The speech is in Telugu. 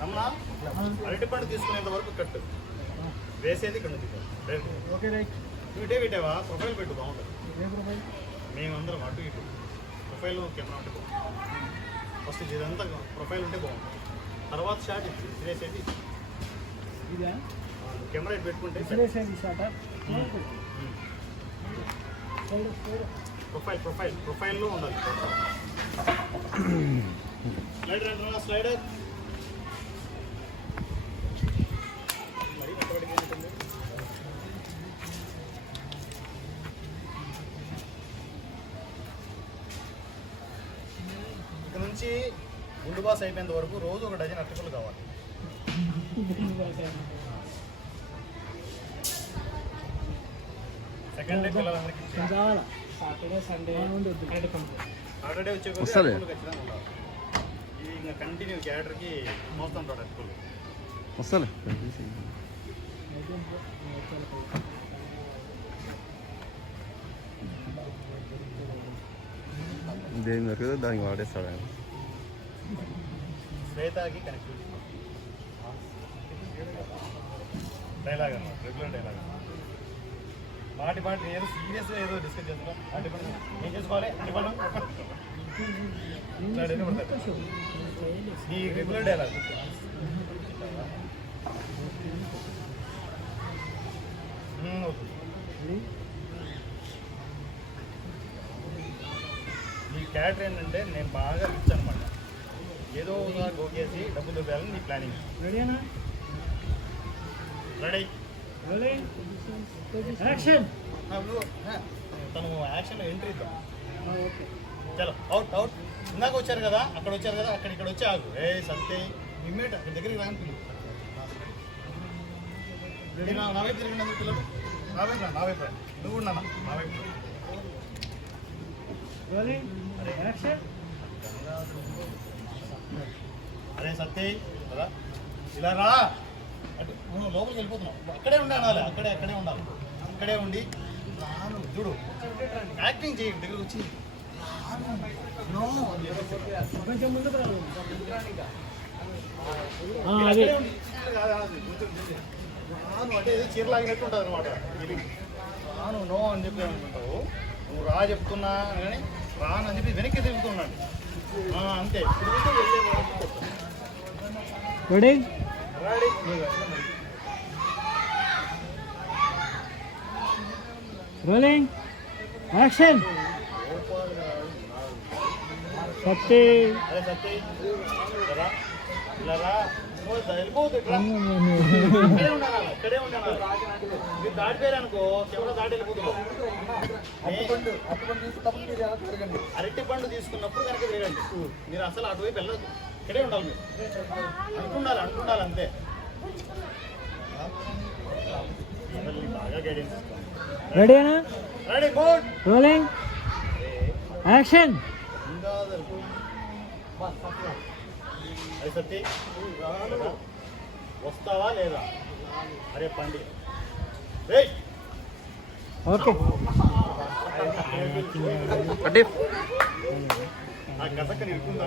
రమణ అరటి పండు తీసుకునేంత వరకు కట్టు. వేసేది ఇక్కడ నుంచి ఇటే పెట్టావా? ప్రొఫైల్ పెట్టు బాగుంటుంది. మేమందరం అటు ఇటు. ప్రొఫైల్ కెమెరా ఉంటే బాగుంటుంది. ఫస్ట్ ఇదంతా ప్రొఫైల్ ఉంటే బాగుంటుంది. తర్వాత షాట్ ఇది ఇదా? కెమెరా పెట్టుకుంటే ప్రొఫైల్ ప్రొఫైల్ ప్రొఫైల్లో ఉండాలి. నుంచి గుండు బాస్ అయిపోయేంత వరకు రోజు ఒక డజన్ అటుకులు కావాలి. సెకండ్ డే పిల్లలందరికీ. సాటర్డే సండే సాటర్డే వచ్చే ఉండాలి. ఇది ఇంకా కంటిన్యూ క్యాడర్కి మోస్తుంటాడు అటుకులు వస్తలే. దేని దొరికితే దానికి వాడేస్తాడు ఆయన. శ్వేతకి కనెక్ట్ డైలాగ్ అన్నమాట రెగ్యులర్ డైలాగ్ పాటి పాటి ఏదో సీరియస్గా ఏదో డిస్కస్ చేస్తున్నాం. అటు ఏం చేసుకోవాలి? పడతాయి. ఈ రెగ్యులర్ డైలాగ్ ఈ క్యారెక్టర్ ఏంటంటే నేను బాగా రిచ్ అనమాట. ఏదో గోకేసి డబ్బులు దొబ్బేయాలని నీ ప్లానింగ్ రెడీనా రెడీ రెడీ యాక్షన్ తను యాక్షన్ ఎంట్రీ ఓకే చలో అవుట్ అవుట్ ఇందాక వచ్చారు కదా అక్కడ వచ్చారు కదా అక్కడ ఇక్కడ వచ్చి ఆగు. ఏ సంతే ఇమ్మీడియట్ అక్కడ దగ్గరికి రాని పిల్లలు రెడీ నా వైపు తిరిగినందుకు పిల్లలు. నా వైపు రా, నా వైపు రా. నువ్వు నాన్న, నా వైపు అరే. సత్తే ఇలా రా. అటు. నువ్వు లోపలికి వెళ్ళిపోతున్నావు. అక్కడే ఉండి అనాలి. అక్కడే అక్కడే ఉండాలి. అక్కడే ఉండి రాను. చూడు. యాక్టింగ్ చేయి దగ్గరకు వచ్చి. రాను. కొంచెం ముందు. అంటే ఏదో చీర లాగినట్టు ఉంటుంది అనమాట రాను నో అని చెప్పి అనుకుంటావు నువ్వు రా చెప్తున్నా కానీ రాను అని చెప్పి వెనక్కి తిరుగుతున్నాడు. అంతే. తిరుగుతూ వెళ్ళే వరకు ready ready rolling action Satti అరే సత్య ఇలా రా ఇలా రా ఓ, వెళ్ళిపోవద్దు ఇట్లా ఇక్కడే ఉండాలి ఇక్కడే ఉండాలి మీరు దాటిపోయారు అనుకో రోలింగ్ దాటి సత్తి అరటి పండు తీసుకున్నప్పుడు కనుక తిరగండి మీరు అసలు అటువైపు వెళ్ళదు ఇక్కడే ఉండాలి మీరు అనుకుండాలి అనుకుండాలి అంతే రెడీనా రోలింగ్ యాక్షన్ వస్తావా లేదా? అరే పండి. ఓకే నిరుకుందా